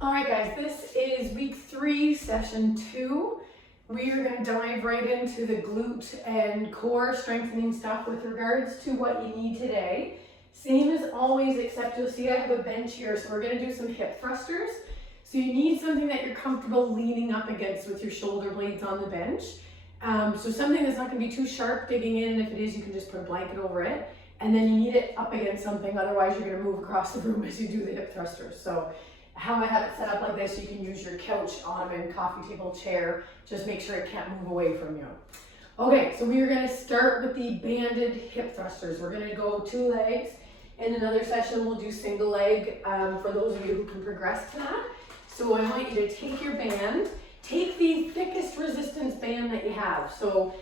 All right, guys, this is week 3, session 2. We are going to dive right into the glute and core strengthening stuff with regards to what you need today. Same as always, except you'll see I have a bench here, so we're going to do some hip thrusters. So you need something that you're comfortable leaning up against with your shoulder blades on the bench. So something that's not going to be too sharp digging in. If it is, you can just put a blanket over it. And then you need it up against something, otherwise you're going to move across the room as you do the hip thrusters. So how I have it set up like this, you can use your couch, ottoman, coffee table, chair. Just make sure it can't move away from you. Okay, so we are going to start with the banded hip thrusters. We're going to go 2 legs. In another session, we'll do single leg for those of you who can progress to that. So I want you to take your band, take the thickest resistance band that you have. So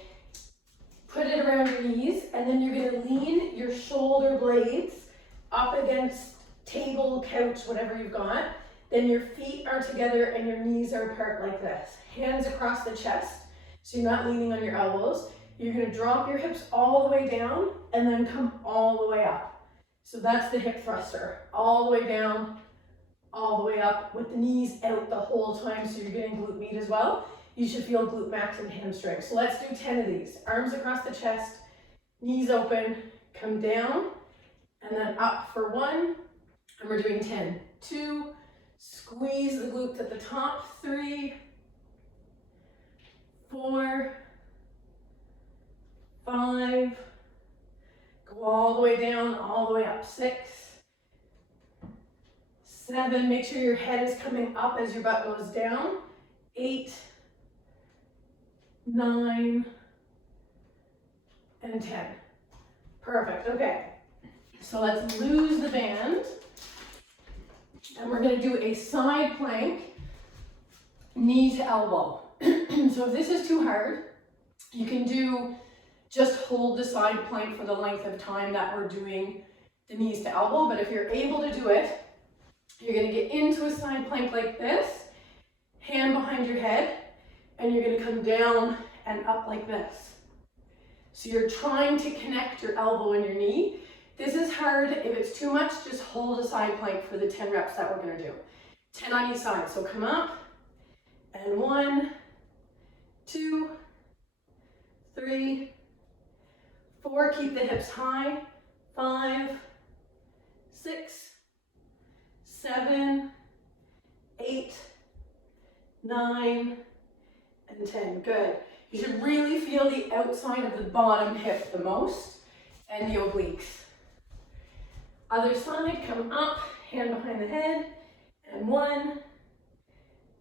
put it around your knees, and then you're going to lean your shoulder blades up against table, couch, whatever you've got. Then your feet are together and your knees are apart like this. Hands across the chest, so you're not leaning on your elbows. You're going to drop your hips all the way down and then come all the way up. So that's the hip thruster. All the way down, all the way up with the knees out the whole time, so you're getting glute med as well. You should feel glute max and hamstring. So let's do 10 of these. Arms across the chest, knees open, come down, and then up for 1. And we're doing 10. 2, squeeze the glutes at the top. 3, 4, 5, go all the way down, all the way up. 6, 7, make sure your head is coming up as your butt goes down. 8, 9, and 10. Perfect, okay. So let's lose the band. And we're going to do a side plank, knee to elbow. So if this is too hard, you can do just hold the side plank for the length of time that we're doing the knees to elbow. But if you're able to do it, you're going to get into a side plank like this, hand behind your head, and you're going to come down and up like this. So you're trying to connect your elbow and your knee. This is hard. If it's too much, just hold a side plank for the 10 reps that we're going to do. 10 on each side. So come up, and 1, 2, 3, 4. Keep the hips high. 5, 6, 7, 8, 9, and 10. Good. You should really feel the outside of the bottom hip the most, and the obliques. Other side, come up, hand behind the head, and 1,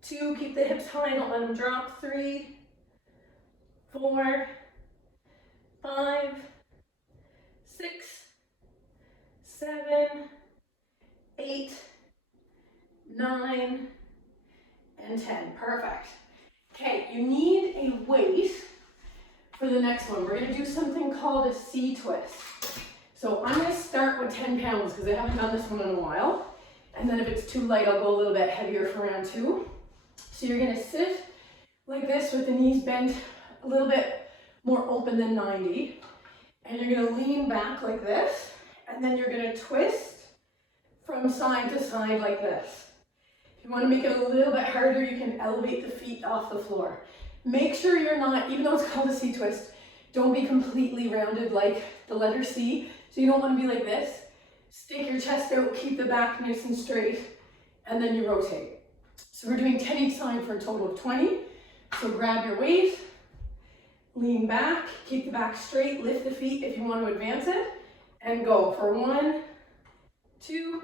2, keep the hips high, don't let them drop. 3, 4, 5, 6, 7, 8, 9, and 10. Perfect. Okay, you need a weight for the next one. We're going to do something called a C twist. So I'm going to start with 10 pounds because I haven't done this one in a while. And then if it's too light, I'll go a little bit heavier for round 2. So you're going to sit like this with the knees bent a little bit more open than 90. And you're going to lean back like this. And then you're going to twist from side to side like this. If you want to make it a little bit harder, you can elevate the feet off the floor. Make sure you're not, even though it's called a C twist, don't be completely rounded like the letter C. So you don't want to be like this. Stick your chest out, keep the back nice and straight, and then you rotate. So we're doing 10 each side for a total of 20. So grab your weight, lean back, keep the back straight, lift the feet if you want to advance it, and go for 1, 2,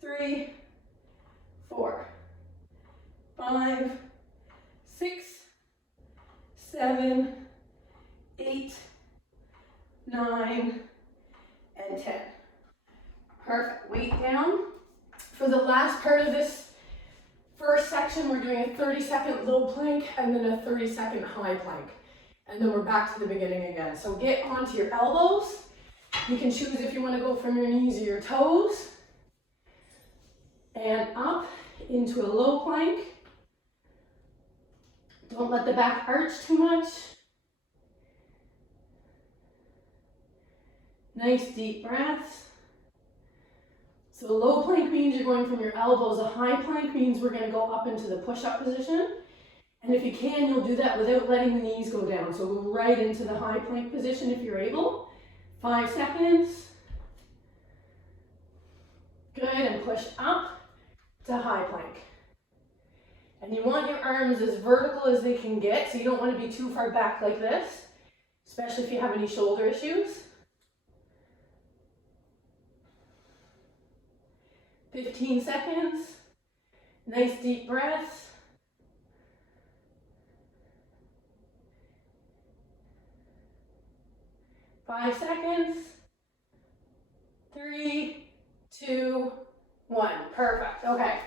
3, 4, 5, 6, 7, 8, 9, and 10. Perfect. Weight down. For the last part of this first section, we're doing a 30-second low plank and then a 30-second high plank. And then we're back to the beginning again. So get onto your elbows. You can choose if you want to go from your knees or your toes. And up into a low plank. Don't let the back arch too much. Nice deep breaths. So low plank means you're going from your elbows. A high plank means we're going to go up into the push-up position. And if you can, you'll do that without letting the knees go down. So go right into the high plank position if you're able. 5 seconds. Good, and push up to high plank. And you want your arms as vertical as they can get, so you don't want to be too far back like this, especially if you have any shoulder issues. 15 seconds. Nice deep breaths. 5 seconds. 3, 2, 1. Perfect. Okay.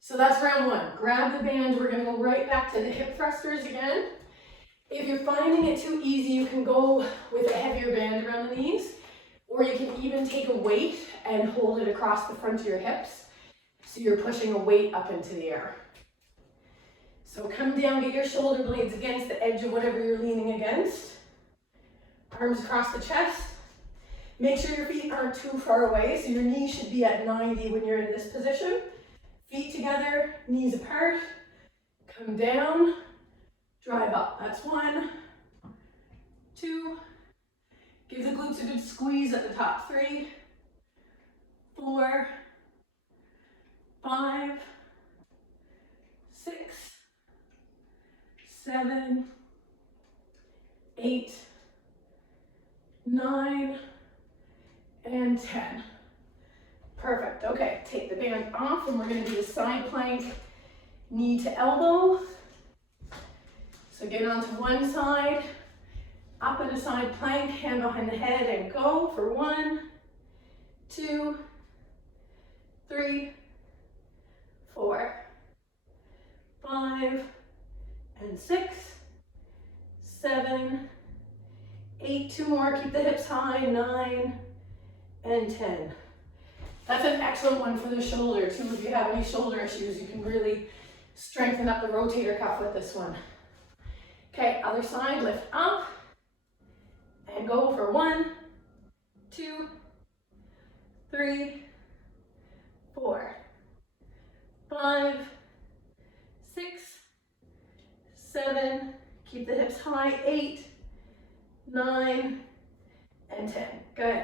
So that's round 1. Grab the band. We're going to go right back to the hip thrusters again. If you're finding it too easy, you can go with a heavier band around the knees, or you can even take a weight and hold it across the front of your hips. So you're pushing a weight up into the air. So come down, get your shoulder blades against the edge of whatever you're leaning against. Arms across the chest. Make sure your feet aren't too far away, so your knees should be at 90 when you're in this position. Feet together, knees apart. Come down, drive up. That's 1, 2. Give the glutes a good squeeze at the top. 3, 4, 5, 6, 7, 8, 9, and 10. Perfect. Okay, take the band off and we're going to do the side plank, knee to elbow. So get onto one side, up in a side plank, hand behind the head and go for 1, 2, 3, 4, 5, and 6, 7, 8, 2 more, keep the hips high, 9, and 10. That's an excellent one for the shoulder too. If you have any shoulder issues, you can really strengthen up the rotator cuff with this one. Okay, other side, lift up, and go for 1, 2, 3, 4, 5, 6, 7, keep the hips high, 8, 9, and 10. Good.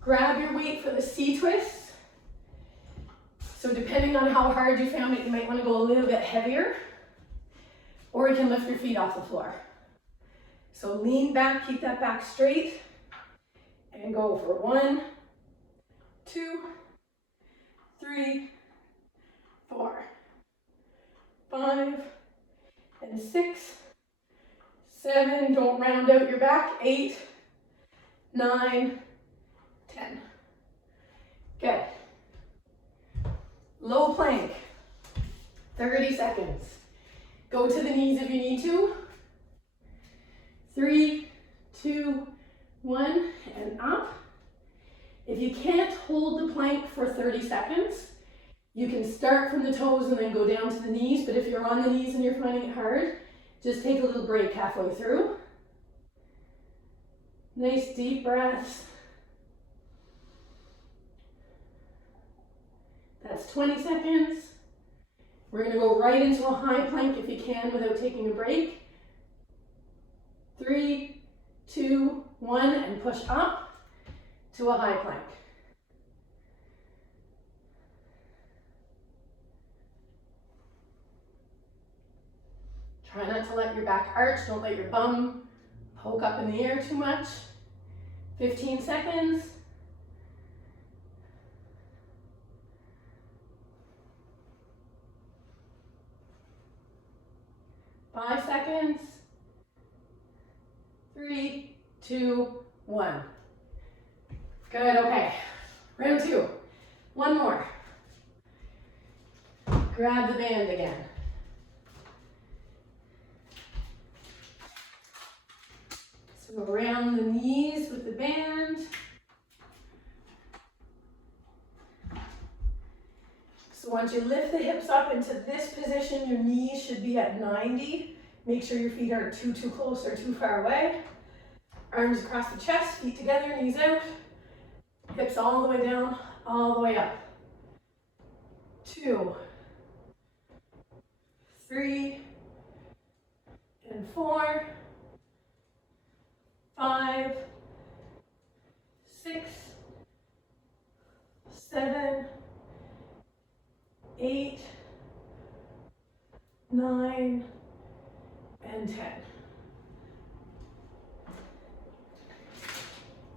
Grab your weight for the C-twist. So depending on how hard you found it, you might want to go a little bit heavier, or you can lift your feet off the floor. So lean back, keep that back straight, and go for 1, 2, 3, 4, 5, and 6, 7, don't round out your back, 8, 9, 10. Good. Low plank, 30 seconds. Go to the knees if you need to. 3, 2, 1, and up. If you can't hold the plank for 30 seconds, you can start from the toes and then go down to the knees, but if you're on the knees and you're finding it hard, just take a little break halfway through. Nice deep breaths. That's 20 seconds. We're going to go right into a high plank if you can without taking a break. 3, 2, 1, and push up to a high plank. Try not to let your back arch. Don't let your bum poke up in the air too much. 15 seconds. 5 seconds. 3, 2, 1. Good, okay. Round 2. One more. Grab the band again. So around the knees with the band. So once you lift the hips up into this position, your knees should be at 90. Make sure your feet aren't too close or too far away. Arms across the chest, feet together, knees out. Hips all the way down, all the way up. 2, 3, and 4, 5, 6, 7, 8, 9, and 10.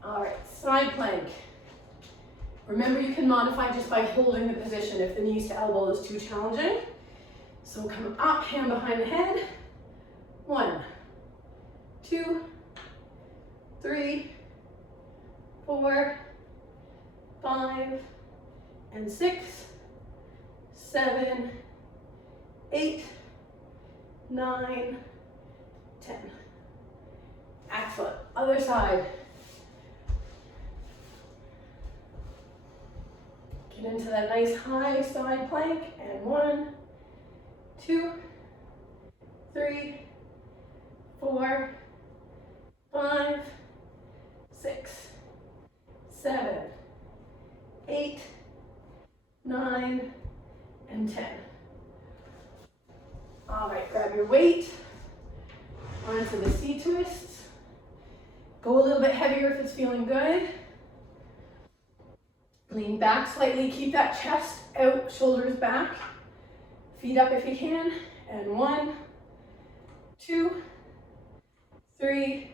All right, side plank. Remember, you can modify just by holding the position if the knees to elbow is too challenging. So come up, hand behind the head. 1, 2, 3, 4, 5, and 6, 7, 8, 9, 10. Excellent. Other side. Get into that nice high side plank. And 1, 2, 3, 4, 5, 6, 7, 8, 9, and 10. All right, grab your weight onto the C-twists. Go a little bit heavier if it's feeling good. Lean back slightly, keep that chest out, shoulders back. Feet up if you can. And 1, 2, 3,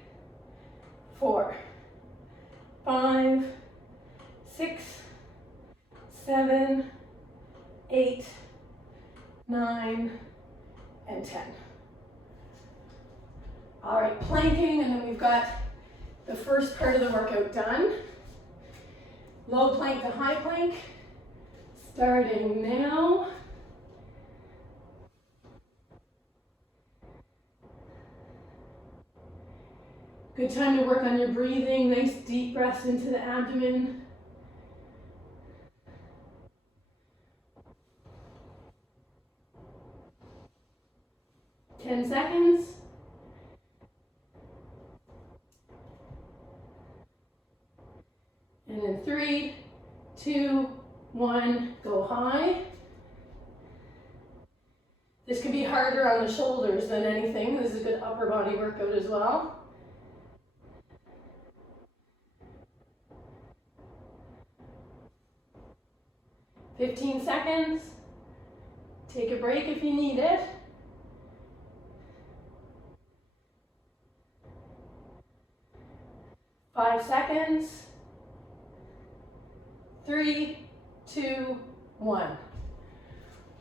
4, 5, 6, 7, 8, 9, and 10. All right, planking, and then we've got the first part of the workout done. Low plank to high plank, starting now. Good time to work on your breathing, nice deep breaths into the abdomen. Seconds. And in 3, 2, 1, go high. This could be harder on the shoulders than anything. This is a good upper body workout as well. "15 seconds. Take a break if you need it. "5 seconds. 3, 2, 1.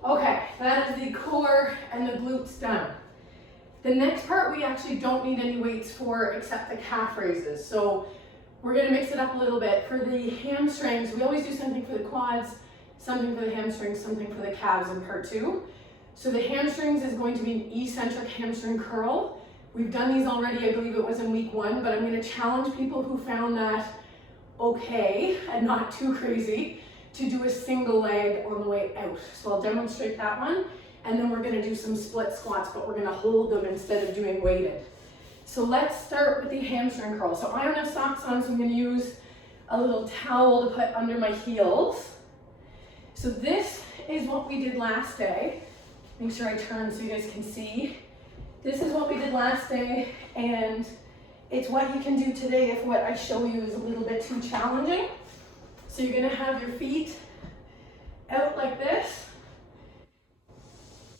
Okay, that is the core and the glutes done. The next part we actually don't need any weights for except the calf raises. So we're gonna mix it up a little bit. For the hamstrings, we always do something for the quads, something for the hamstrings, something for the calves in part 2. So the hamstrings is going to be an eccentric hamstring curl. We've done these already, I believe it was in week 1, but I'm gonna challenge people who found that okay and not too crazy to do a single leg on the way out. So I'll demonstrate that one, and then we're gonna do some split squats, but we're gonna hold them instead of doing weighted. So let's start with the hamstring curl. So I don't have socks on, so I'm gonna use a little towel to put under my heels. So this is what we did last day. Make sure I turn so you guys can see. This is what we did last day, and it's what you can do today if what I show you is a little bit too challenging. So you're gonna have your feet out like this.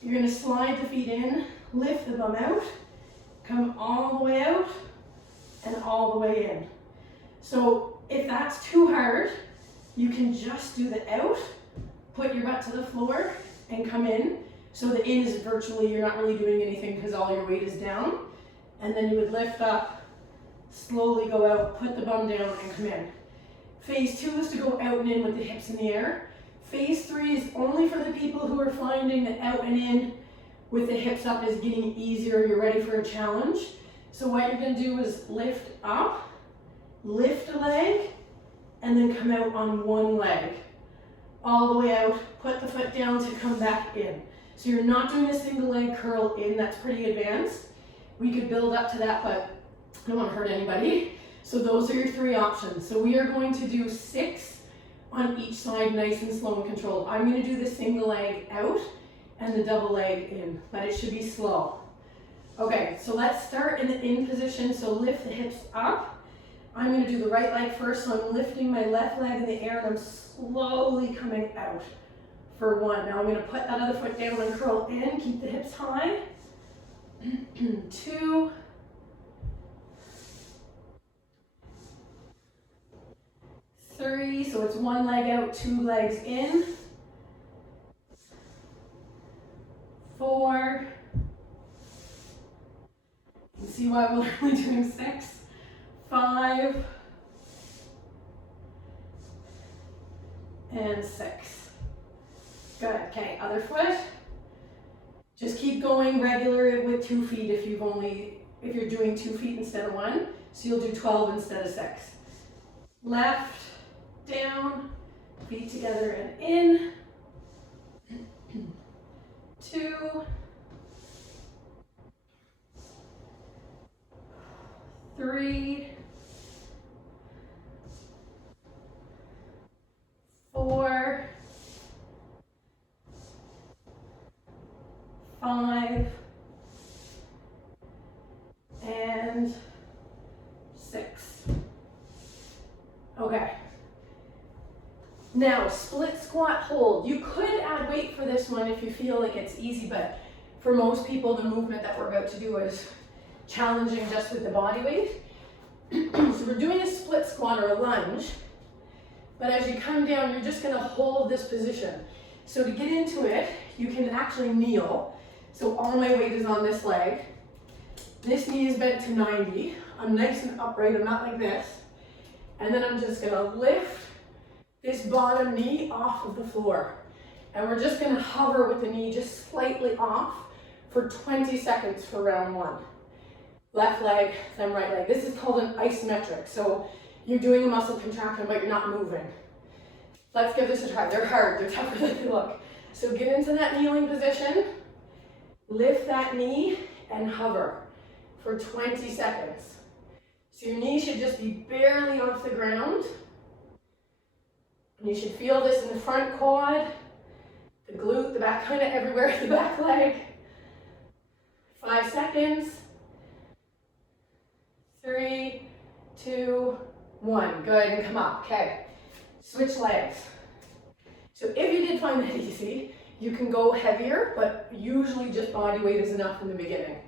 You're gonna slide the feet in, lift the bum out, come all the way out, and all the way in. So if that's too hard, you can just do the out, put your butt to the floor, and come in. So the in is virtually, you're not really doing anything because all your weight is down. And then you would lift up, slowly go out, put the bum down, and come in. Phase 2 is to go out and in with the hips in the air. Phase 3 is only for the people who are finding that out and in with the hips up is getting easier, you're ready for a challenge. So what you're gonna do is lift up, lift a leg, and then come out on one leg. All the way out, put the foot down to come back in. So you're not doing a single leg curl in, that's pretty advanced. We could build up to that, but I don't want to hurt anybody. So those are your three options. So we are going to do 6 on each side, nice and slow and controlled. I'm going to do the single leg out and the double leg in, but it should be slow. Okay, so let's start in the in position. So lift the hips up. I'm going to do the right leg first. So I'm lifting my left leg in the air and I'm slowly coming out for 1. Now I'm going to put that other foot down and curl in. Keep the hips high. 2. 3, so it's 1 leg out, 2 legs in. 4. You can see why we're only doing 6. 5. And 6. Good, okay, other foot. Just keep going regular with 2 feet if you're doing 2 feet instead of 1. So you'll do 12 instead of 6. Left, down, feet together and in. 2. 3. 4. 5. And 6. Okay. Now, split squat hold. You could add weight for this one if you feel like it's easy, but for most people, the movement that we're about to do is challenging just with the body weight. So we're doing a split squat or a lunge, but as you come down, you're just gonna hold this position. So to get into it, you can actually kneel. So all my weight is on this leg. This knee is bent to 90. I'm nice and upright, I'm not like this. And then I'm just gonna lift this bottom knee off of the floor. And we're just gonna hover with the knee just slightly off for 20 seconds for round 1. Left leg, then right leg. This is called an isometric. So you're doing a muscle contraction, but you're not moving. Let's give this a try. They're hard, they're tougher than they look. So get into that kneeling position, lift that knee, and hover for 20 seconds. So your knee should just be barely off the ground. And you should feel this in the front quad, the glute, the back, kind of everywhere, the back leg. 5 seconds. 3, 2, 1. Good, and come up. Okay. Switch legs. So if you did find that easy, you can go heavier, but usually just body weight is enough in the beginning.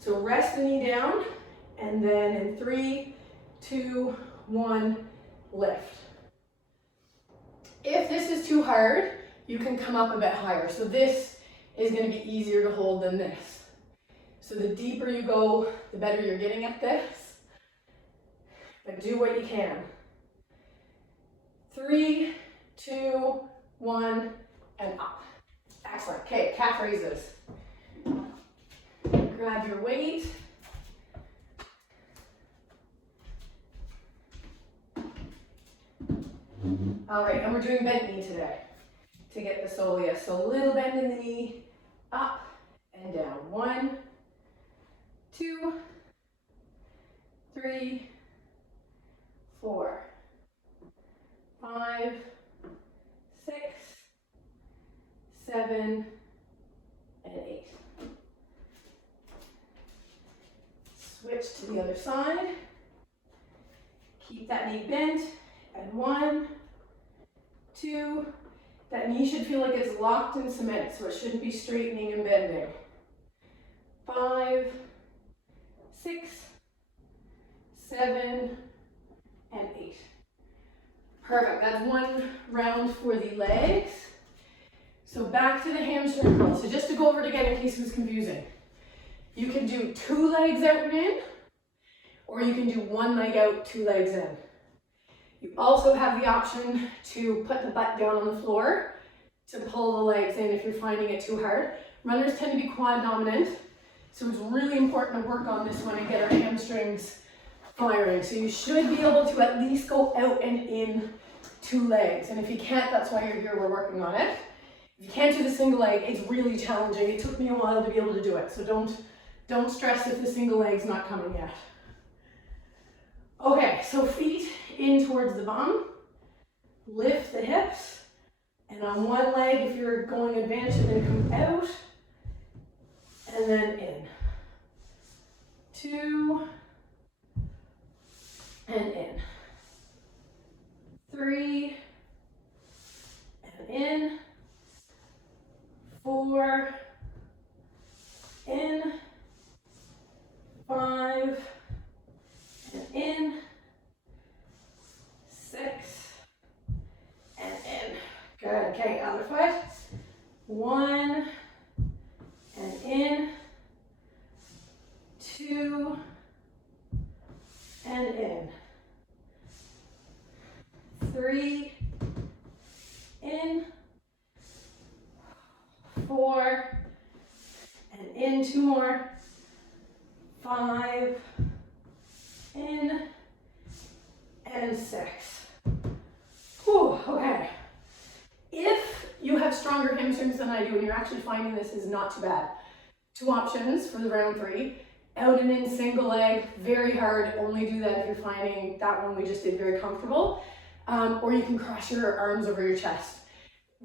So rest the knee down, and then in 3, 2, 1, lift. If this is too hard, you can come up a bit higher. So this is going to be easier to hold than this. So the deeper you go, the better you're getting at this. But do what you can. 3, 2, 1, and up. Excellent. Okay, calf raises. Grab your weight. All right, and we're doing bent knee today to get the soleus. So a little bend in the knee, up and down. 1, 2, 3, 4, 5, 6, 7, and 8. Switch to the other side. Keep that knee bent. And 1, 2, that knee should feel like it's locked in cement, so it shouldn't be straightening and bending. 5, 6, 7, and 8. Perfect, that's 1 round for the legs. So back to the hamstring curl. So just to go over it again in case it was confusing. You can do 2 legs out and in, or you can do 1 leg out, 2 legs in. You also have the option to put the butt down on the floor to pull the legs in if you're finding it too hard. Runners tend to be quad dominant, so it's really important to work on this one and get our hamstrings firing. So you should be able to at least go out and in 2 legs. And if you can't, that's why you're here, we're working on it. If you can't do the single leg, it's really challenging. It took me a while to be able to do it, so don't stress if the single leg's not coming yet. Okay, so feet in towards the bum, lift the hips, and on one leg, if you're going advanced, you're going to come out, and then in. 2, and in. 3, and in. 4, in. 5, and in. 6, and in. Good. Okay, other foot. 1, and in. 2, and in. 3, in. 4, and in. 2 more. 5, in, and 6. Whew, okay. If you have stronger hamstrings than I do and you're actually finding this is not too bad, 2 options for the round 3. Out and in single leg, very hard. Only do that if you're finding that one we just did very comfortable. Or you can cross your arms over your chest.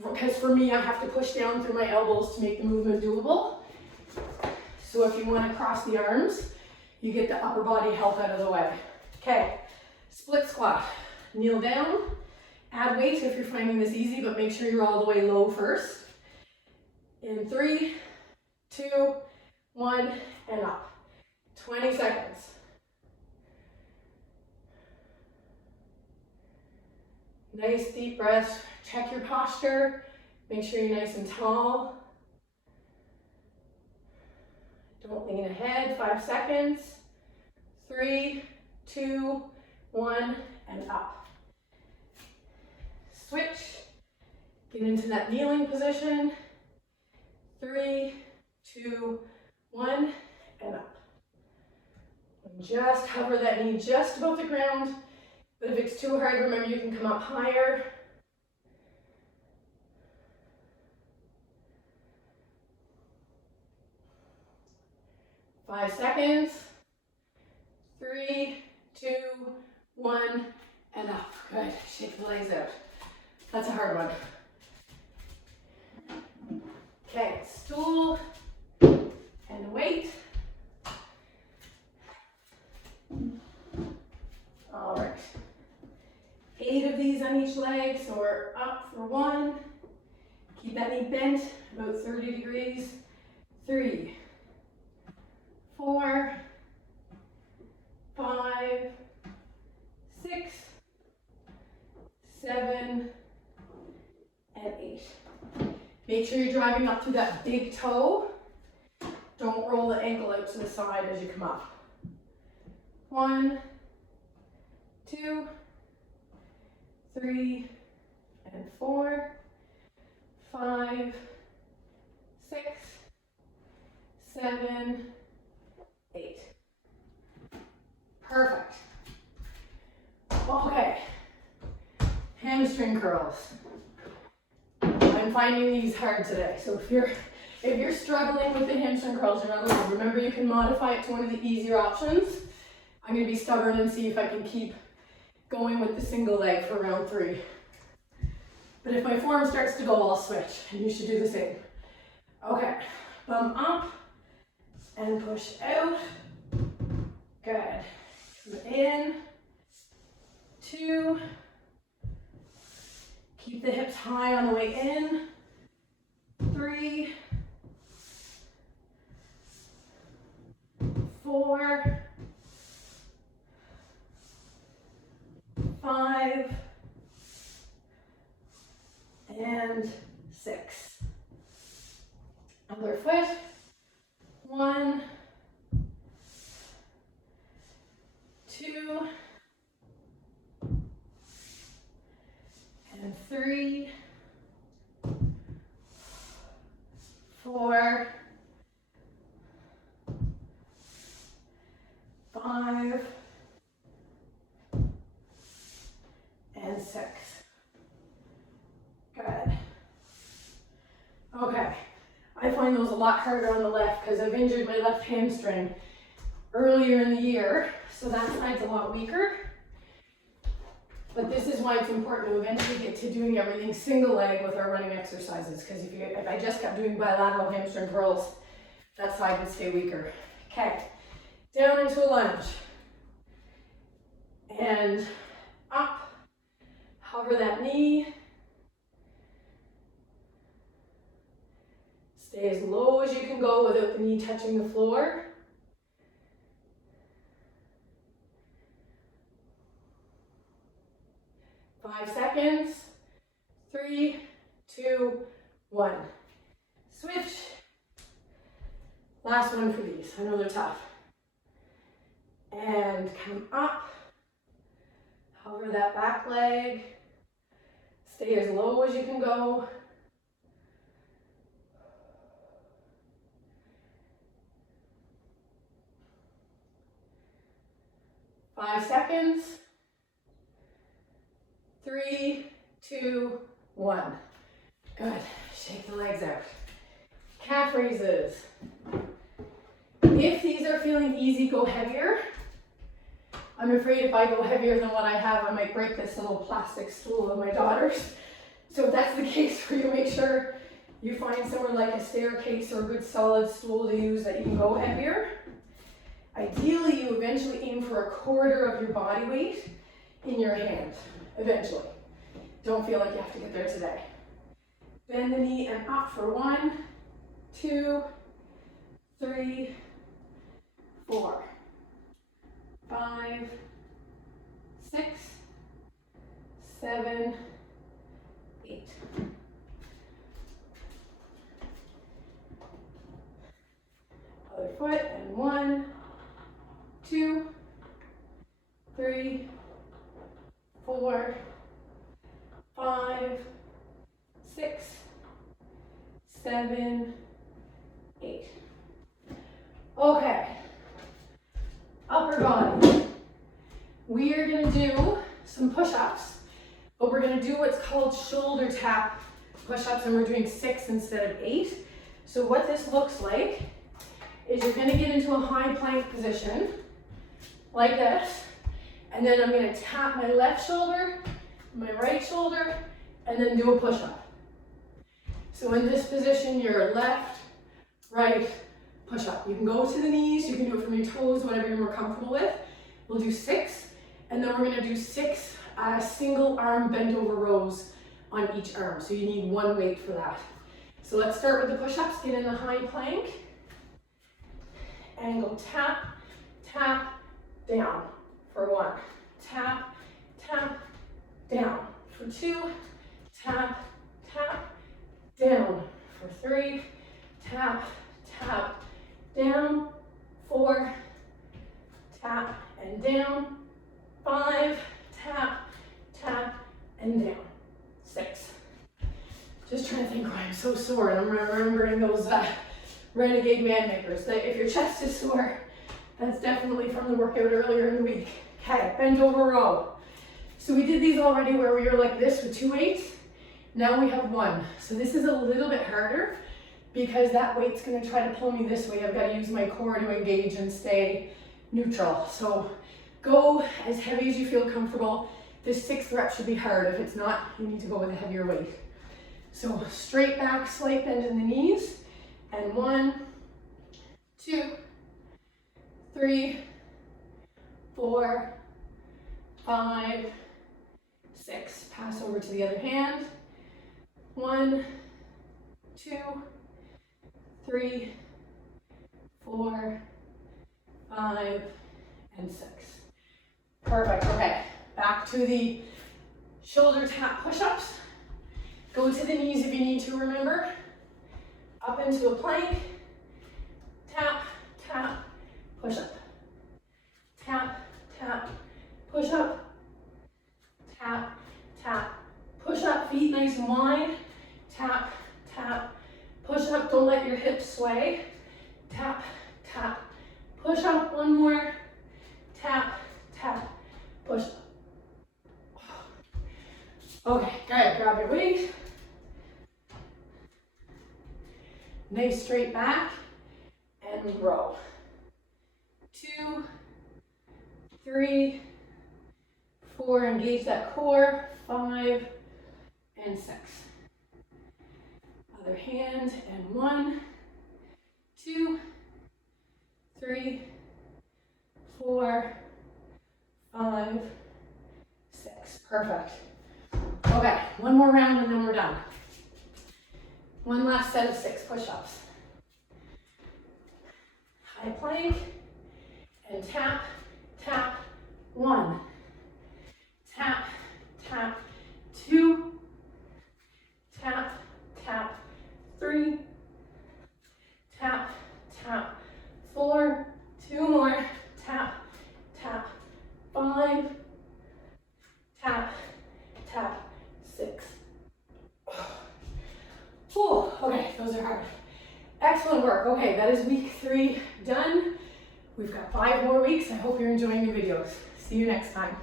Because for me, I have to push down through my elbows to make the movement doable. So if you want to cross the arms, you get the upper body help out of the way. Okay, split squat. Kneel down, add weight if you're finding this easy, but make sure you're all the way low first. In 3, 2, 1, and up. 20 seconds. Nice deep breaths. Check your posture. Make sure you're nice and tall. Don't lean ahead. 5 seconds. 3, 2, 1, and up. Switch. Get into that kneeling position. 3, 2, 1, and up. And just hover that knee just above the ground. But if it's too hard, remember you can come up higher. Five seconds. 3, 2, 1, and up. Good. Shake the legs out. That's a hard one. Okay, stool and weight. All right. 8 of these on each leg, so we're up for 1. Keep that knee bent about 30 degrees. 3, 4, 5, 6, 7, and 8. Make sure you're driving up through that big toe. Don't roll the ankle out to the side as you come up. 1, 2, 3, and 4, 5, 6, 7, 8. Perfect. Okay. Hamstring curls. I'm finding these hard today. So if you're struggling with the hamstring curls, you're not alone. Remember, you can modify it to one of the easier options. I'm going to be stubborn and see if I can keep going with the single leg for round 3. But if my form starts to go, I'll switch, and you should do the same. Okay, bum up and push out. Good. Come in. 2. Keep the hips high on the way in. 3, 4, 5, and 6. Other foot. 1, 2, and 3, 4, 5, and 6. Good. Okay. I find those a lot harder on the left because I've injured my left hamstring earlier in the year, so that side's a lot weaker. But this is why it's important to eventually get to doing everything single leg with our running exercises, because if I just kept doing bilateral hamstring curls, that side would stay weaker. Okay, down into a lunge. And up, hover that knee. Stay as low as you can go without the knee touching the floor. Five seconds. 3, 2, 1. Switch. Last one for these. I know they're tough. And come up. Hover that back leg. Stay as low as you can go. Five seconds. 3, 2, 1. Good. Shake the legs out. Calf raises. If these are feeling easy, go heavier. I'm afraid if I go heavier than what I have, I might break this little plastic stool of my daughter's. So if that's the case for you, make sure you find somewhere like a staircase or a good solid stool to use that you can go heavier. Ideally, you eventually aim for 1/4 of your body weight in your hand, eventually. Don't feel like you have to get there today. Bend the knee and up for 1, 2, 3, 4, 5, 6, 7, 8. Other foot and 1, 2, 3, 4, 5, 6, 7, 8. Okay. Upper body. We are going to do some push-ups, but we're going to do what's called shoulder tap push-ups, and we're doing 6 instead of 8. So what this looks like is you're going to get into a high plank position, like this, and then I'm going to tap my left shoulder, my right shoulder, and then do a push-up. So in this position, you're left, right, push-up. You can go to the knees, you can do it from your toes, whatever you're more comfortable with. We'll do 6, and then we're going to do 6 single arm bent over rows on each arm. So you need 1 weight for that. So let's start with the push-ups. Get in the high plank, and go tap, tap, down for 1. Tap, tap, down for 2. Tap, tap, down for 3. Tap, tap, down. 4. Tap and down. 5. Tap, tap, and down. 6. Just trying to think why I'm so sore, and I'm remembering those renegade man makers. That if your chest is sore, that's definitely from the workout earlier in the week. Okay, bend over row. So we did these already where we were like this with 2 weights. Now we have 1. So this is a little bit harder because that weight's going to try to pull me this way. I've got to use my core to engage and stay neutral. So go as heavy as you feel comfortable. This 6th rep should be hard. If it's not, you need to go with a heavier weight. So straight back, slight bend in the knees. And 1, 2, 3, 4, 5, 6. Pass over to the other hand. 1, 2, 3, 4, 5, and 6. Perfect. Okay, back to the shoulder tap push-ups. Go to the knees if you need to, remember. Up into a plank. Tap, tap, push up. Tap, tap, push up. Tap, tap, push up. Feet nice and wide. Tap, tap, push up. Don't let your hips sway. Tap, tap, push up. 1 more. Tap, tap, push up. Okay, good. Grab your weight. Nice straight back and row. 2, 3, 4, engage that core, 5, and 6. Other hand, and 1, 2, 3, 4, 5, 6. Perfect. Okay, one more round and then we're done. One last set of 6 push-ups. High plank, and tap, tap, 1. Tap, tap, 2. Tap, tap, 3. Tap, tap, 4. 2 more. Tap, tap, 5. Tap, tap, 6. Whew, okay, those are hard. Excellent work. Okay, that is week 3 done. We've got 5 more weeks. I hope you're enjoying the videos. See you next time.